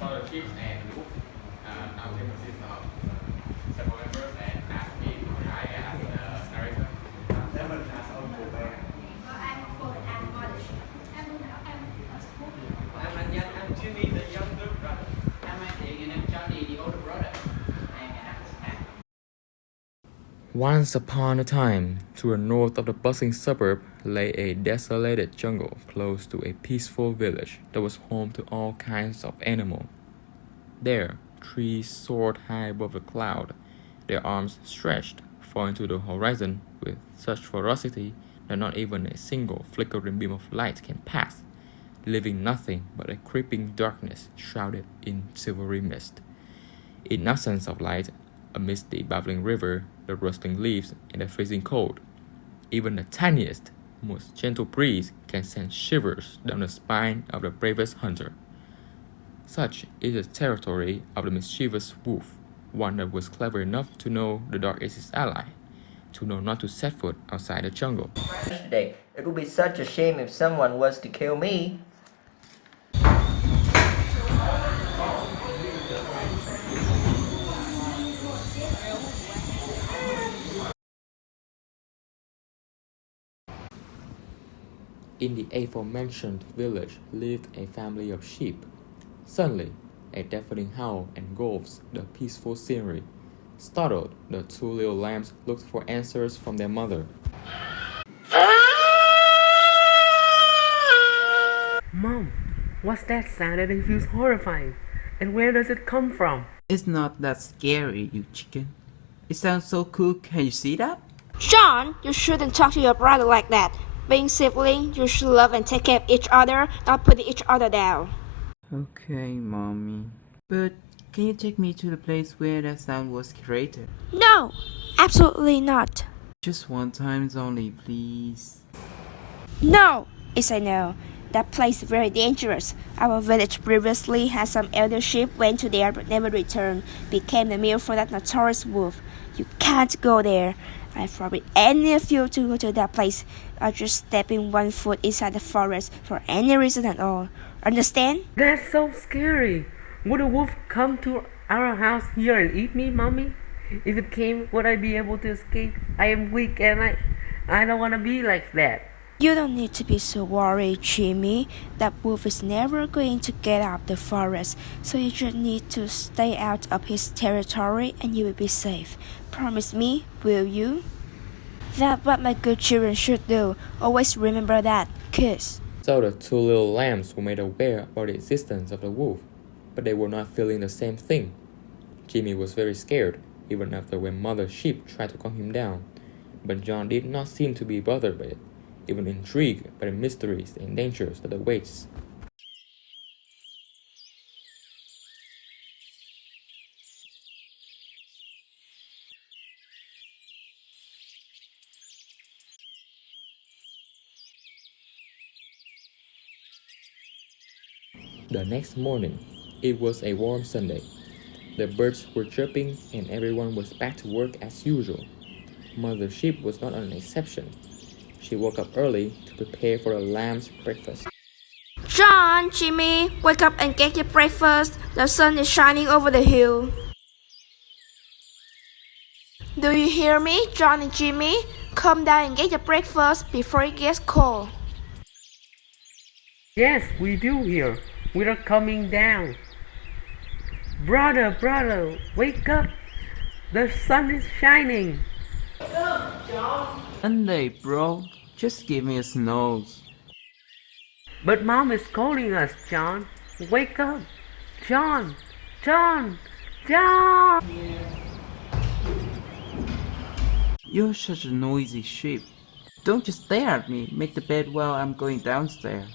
scholarships and book now they consist of several members and ask me to try as the narrator. Thế mình là sao cụ về? Em Phượng and Mother. Em Anh Nhân, I'm Chubi, the younger brother. I'm Andy and I'm Johnny, the older brother. Once upon a time, to the north of the bustling suburb lay a desolated jungle close to a peaceful village that was home to all kinds of animals. There, trees soared high above the cloud, their arms stretched far into the horizon with such ferocity that not even a single flickering beam of light can pass, leaving nothing but a creeping darkness shrouded in silvery mist. In absence of light, amidst the babbling river, the rustling leaves, and the freezing cold, even the tiniest, most gentle breeze can send shivers down the spine of the bravest hunter. Such is the territory of the mischievous wolf, one that was clever enough to know the dark is his ally, to know not to set foot outside the jungle. It would be such a shame if someone was to kill me. In the aforementioned village lived a family of sheep. Suddenly, a deafening howl engulfs the peaceful scenery. Startled, the two little lambs looked for answers from their mother. Mom, what's that sound that feels horrifying? And where does it come from? It's not that scary, you chicken. It sounds so cool, can you see that? John, you shouldn't talk to your brother like that. Being sibling, you should love and take care of each other, not putting each other down. Okay, mommy. But can you take me to the place where that sound was created? No, absolutely not. Just one time only, please. No, it's a no. That place is very dangerous. Our village previously had some elder sheep went to there but never returned, became the meal for that notorious wolf. You can't go there. I forbid any of you to go to that place or just stepping one foot inside the forest for any reason at all. Understand? That's so scary. Would a wolf come to our house here and eat me, Mommy? If it came, would I be able to escape? I am weak and I don't want to be like that. You don't need to be so worried, Jimmy. That wolf is never going to get out of the forest, so you just need to stay out of his territory and you will be safe. Promise me, will you? That's what my good children should do. Always remember that. Kiss. So the two little lambs were made aware about the existence of the wolf, but they were not feeling the same thing. Jimmy was very scared, even after when Mother Sheep tried to calm him down, but John did not seem to be bothered by it, even intrigued by the mysteries and dangers that awaits. The next morning, it was a warm Sunday. The birds were chirping and everyone was back to work as usual. Mother Sheep was not an exception. She woke up early to prepare for the lamb's breakfast. John, Jimmy, wake up and get your breakfast. The sun is shining over the hill. Do you hear me, John and Jimmy? Come down and get your breakfast before it gets cold. Yes, we do hear. We are coming down. Brother, wake up. The sun is shining. Sunday, bro. Just give me a snooze. But Mom is calling us, John. Wake up. John. You're such a noisy sheep. Don't just stare at me. Make the bed while I'm going downstairs.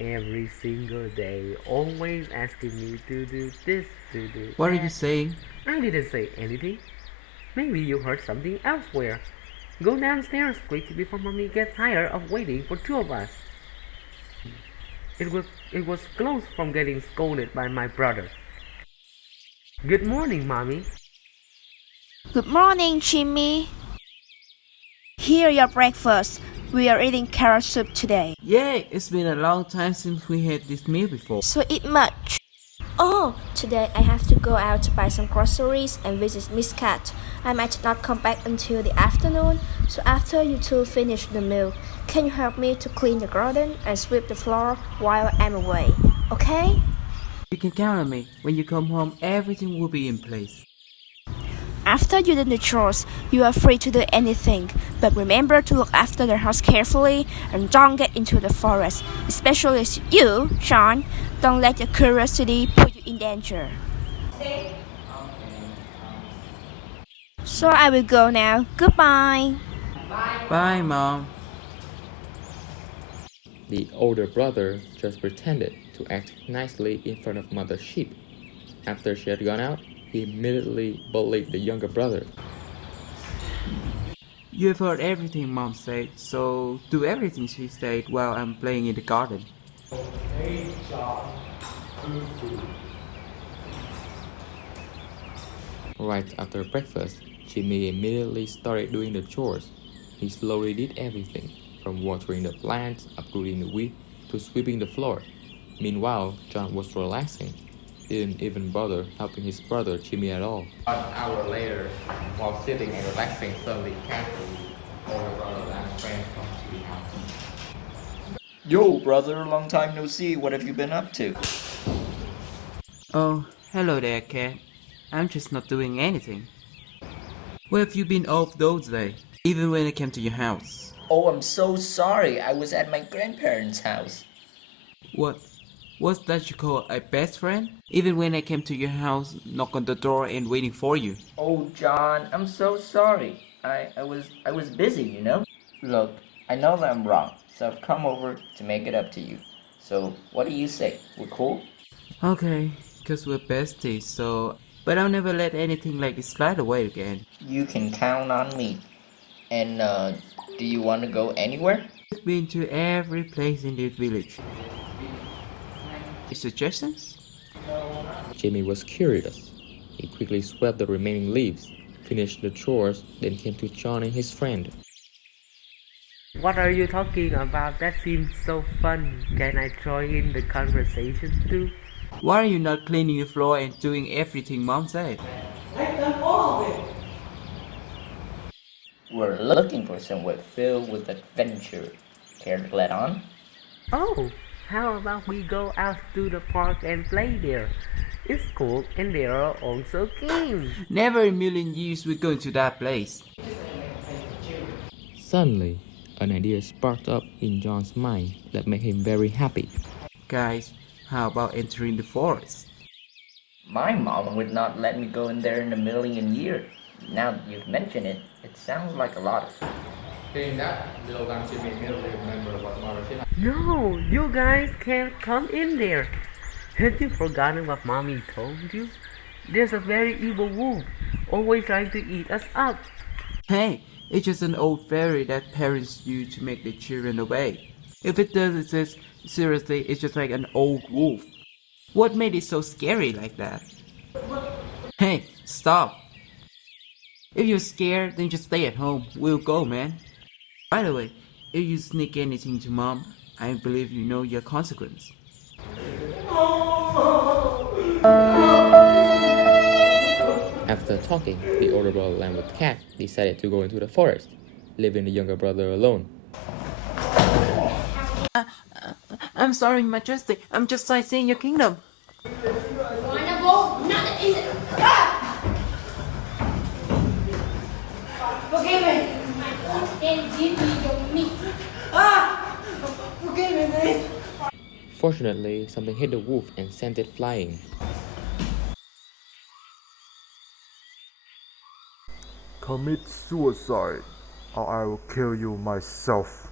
Every single day, always asking me to do this, to do What are that. you saying? I didn't say anything. Maybe you heard something elsewhere. Go downstairs quickly before Mommy gets tired of waiting for two of us. It was close from getting scolded by my brother. Good morning, Mommy. Good morning, Jimmy. Here your breakfast. We are eating carrot soup today. Yay! It's been a long time since we had this meal before. So eat much. Oh, today I have to go out to buy some groceries and visit Miss Cat. I might not come back until the afternoon, so after you two finish the meal, can you help me to clean the garden and sweep the floor while I'm away? Okay? You can count on me. When you come home, everything will be in place. After you do the chores, you are free to do anything, but remember to look after the house carefully and don't get into the forest, especially you, Sean. Don't let your curiosity put you in danger. So I will go now. Goodbye. Bye, Mom. The older brother just pretended to act nicely in front of Mother Sheep. After she had gone out, he immediately bullied the younger brother. You've heard everything Mom said, so do everything she said while I'm playing in the garden. Right after breakfast, Jimmy immediately started doing the chores. He slowly did everything, from watering the plants, uprooting the weed, to sweeping the floor. Meanwhile, John was relaxing. He didn't even bother helping his brother Jimmy at all. 1 hour later, while sitting and relaxing suddenly casually, older brother and friends come to the house. Yo, brother, long time no see. What have you been up to? Oh, hello there, Cat. I'm just not doing anything. Where have you been off those days? Even when I came to your house. Oh, I'm so sorry. I was at my grandparents' house. What? What's that you call a best friend? Even when I came to your house, knock on the door and waiting for you. Oh, John, I'm so sorry. I was busy, you know? Look, I know that I'm wrong, so I've come over to make it up to you. So, what do you say? We're cool? Okay, cause we're besties, so... But I'll never let anything like this slide away again. You can count on me. And, do you want to go anywhere? I've been to every place in this village. Suggestions? Jimmy was curious. He quickly swept the remaining leaves, finished the chores, then came to John and his friend. What are you talking about? That seems so fun. Can I join in the conversation too? Why are you not cleaning the floor and doing everything Mom said? We're looking for somewhere filled with adventure. Care to let on? Oh, how about we go out to the park and play there? It's cool and there are also games. Never in a million years we're going to that place. Suddenly, an idea sparked up in John's mind that made him very happy. Guys, how about entering the forest? My mom would not let me go in there in a million years. Now that you've mentioned it, it sounds like a lot of fun. Hearing that, little Jimmy immediately remembered what Mother said. No, you guys can't come in there. Have you forgotten what Mommy told you? There's a very evil wolf, always trying to eat us up. Hey, it's just an old fairy that parents use to make their children obey. If it does exist, seriously, it's just like an old wolf. What made it so scary like that? Hey, stop! If you're scared, then just stay at home. We'll go, man. By the way, if you sneak anything to Mom, I believe you know your consequence. After talking, the older brother along with Cat decided to go into the forest, leaving the younger brother alone. I'm sorry, Majesty. I'm just sightseeing your kingdom. Fortunately, something hit the wolf and sent it flying. Commit suicide, or I will kill you myself.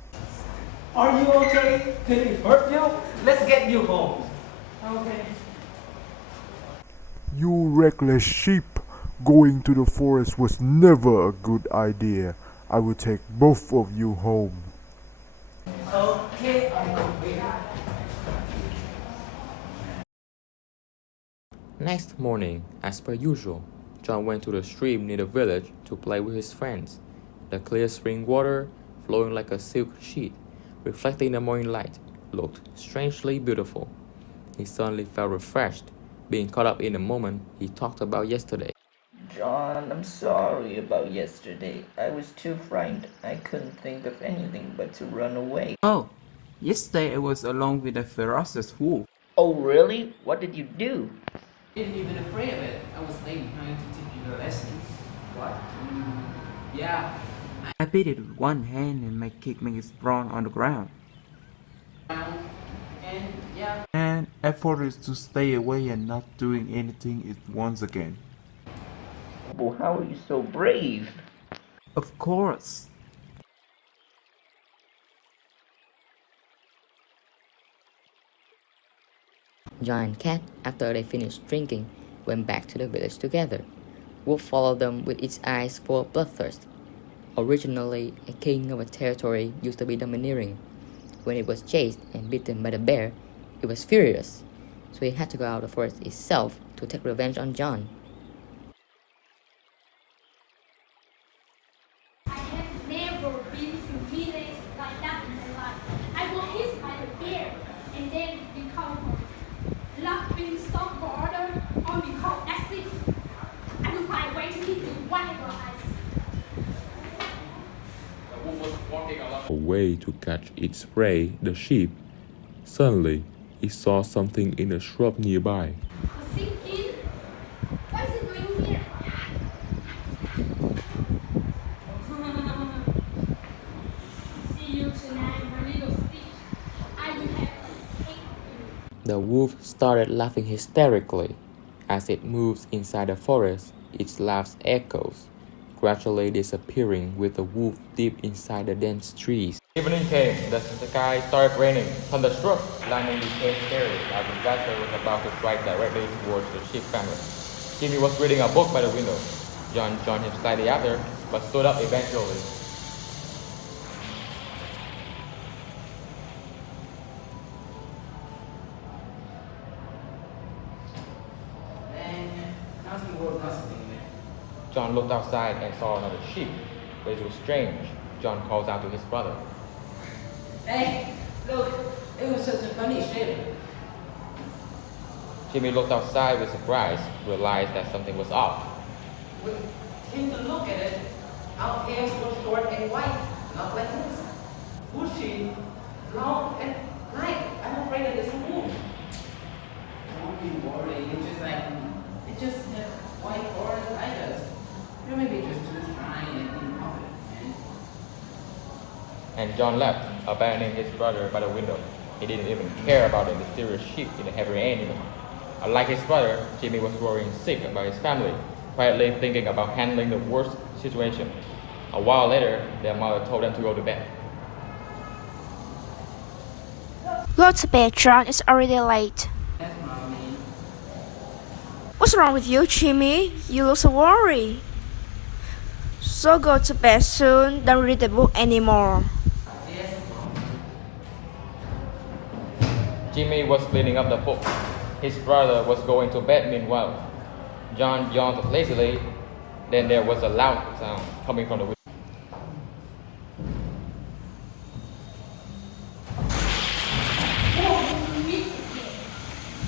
Are you okay? Did it hurt you? Let's get you home. Okay. You reckless sheep! Going to the forest was never a good idea. I will take both of you home. Okay, I will wait. Next morning, as per usual, John went to the stream near the village to play with his friends. The clear spring water, flowing like a silk sheet, reflecting the morning light, looked strangely beautiful. He suddenly felt refreshed. being caught up in the moment he talked about yesterday. John, I'm sorry about yesterday. I was too frightened. I couldn't think of anything but to run away. Oh, yesterday I was alone with a ferocious wolf. Oh, really? What did you do? I didn't even afraid of it. I was staying behind to teach you the lesson. What? Yeah. I beat it with one hand and my kick made it sprawl on the ground. And yeah. And effort is to stay away and not doing anything it once again. Well, how are you so brave? Of course. John and Cat, after they finished drinking, went back to the village together. Wolf followed them with its eyes full of bloodthirst. Originally, a king of a territory used to be domineering. When it was chased and beaten by the bear, it was furious, so it had to go out of the forest itself to take revenge on John. I have never been humiliated like that in my life. I was hit by the bear and then become laughing stop border or become acid. I will find a way to hit you whatever I see. The wolf was walking along. A way to catch its prey, the sheep. Suddenly, it saw something in a shrub nearby. A sinking? What is it doing here? See you tonight, my little stitch. I will have to take you. The wolf started laughing hysterically. As it moves inside the forest, its laugh echoes, gradually disappearing with the wolf deep inside the dense trees. Evening came, the sky started raining. Thunderstruck, lightning became scary as disaster was about to strike directly towards the sheep family. Jimmy was reading a book by the window. John joined him slightly after, but stood up eventually. John looked outside and saw another sheep. But it was strange. John calls out to his brother. Hey, look, it was such a funny shape. Jimmy looked outside with surprise, realized that something was off. We came to look at it. Our tails were short and white, not like this. Bushy, long and bright. I'm afraid it is a wolf. Don't be worried. It's just white or like us. You may be just too shy and incompetent. And John left, abandoning his brother by the window. He didn't even care about the mysterious sheep in the heavy rain anymore. Unlike his brother, Jimmy was worrying sick about his family, quietly thinking about handling the worst situation. A while later, their mother told them to go to bed. Go to bed, John. It's already late. Yes, Mommy. What's wrong with you, Jimmy? You look so worried. So go to bed soon. Don't read the book anymore. Yes, Jimmy was cleaning up the book. His brother was going to bed meanwhile. John yawned lazily. Then there was a loud sound coming from the window.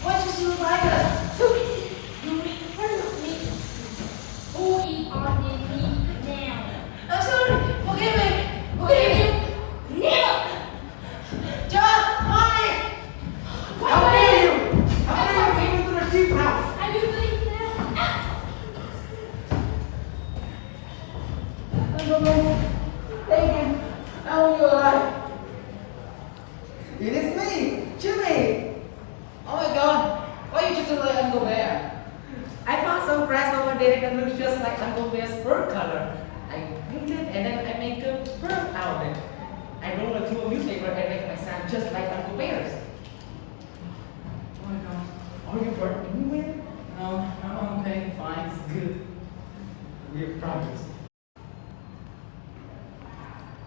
What is you like us? Too easy. You return of me. Who is on the knee now? I'm sorry. Forgive me. Forgive you. Never. John, Mommy. How dare you? How dare you came into the sheep house? I will believe now. Thank you. How are you alive? It is me, Chubi. Oh my God, why you just like Uncle Bear? I found some grass over there that looks just like Uncle Bear's fur color. I painted and then I make a fur out of it. I wrote it to a newspaper and make my sound just like Uncle Bear's. Oh my God, are you hurt anywhere? No, I'm okay, fine, it's good. We're progress.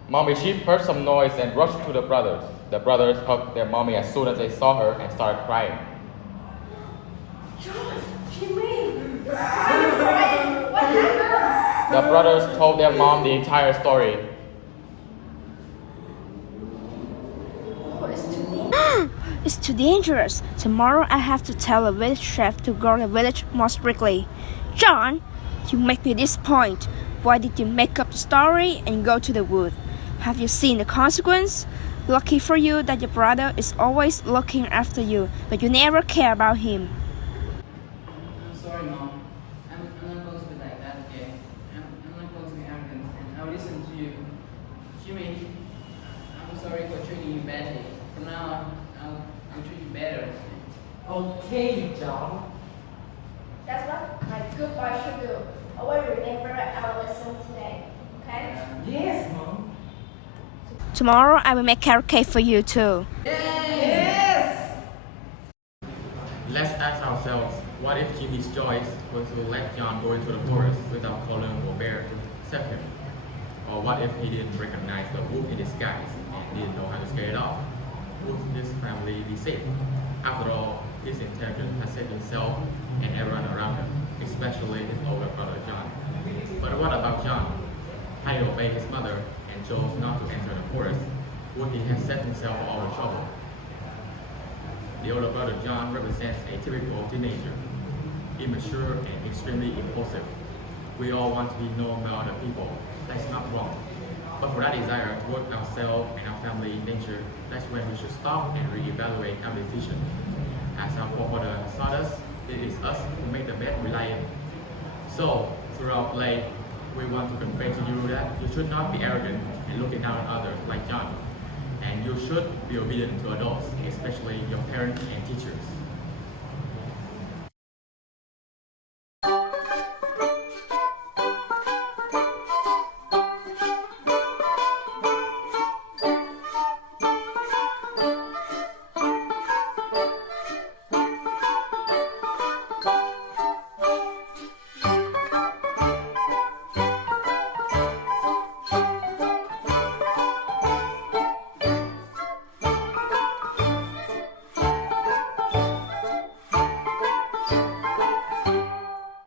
Mommy sheep heard some noise and rushed to the brothers. The brothers hugged their mommy as soon as they saw her and started crying. John, Jimmy. Why are you crying? What happened? The brothers told their mom the entire story. Oh, it's too late. It's too dangerous. Tomorrow I have to tell the village chef to guard the village more strictly. John, you make me disappointed. Why did you make up the story and go to the wood? Have you seen the consequence? Lucky for you that your brother is always looking after you, but you never care about him. I'm sorry, Mom. I'm not going to be like that again. I'm not going to be arrogant, and I'll listen to you. Jimmy, I'm sorry for treating you badly. From now on, I'll treat you better. Okay, John. That's what my good boy should do. Always remember our lesson today, okay? Yes, Mom. Tomorrow I will make carrot cake for you too. Yes! Let's ask ourselves, what if Jimmy's choice was to let John go into the forest without calling for bear to save him? Or what if he didn't recognize the wolf in disguise and didn't know how to scare it off? Would his family be safe? After all, his intelligence has saved himself and everyone around him, especially his older brother John. But what about John? Had he obeyed his mother and chose not to enter the forest, would he have saved himself all the trouble? The older brother John represents a typical teenager, immature and extremely impulsive. We all want to be known by other people. That's not wrong. But for that desire to work ourselves and our family in danger, that's when we should stop and reevaluate our decision. As our forefather taught us, it is us who make the bed we lie in. So, throughout play, we want to convey to you that you should not be arrogant and looking down on others like John. And you should be obedient to adults, especially your parents and teachers.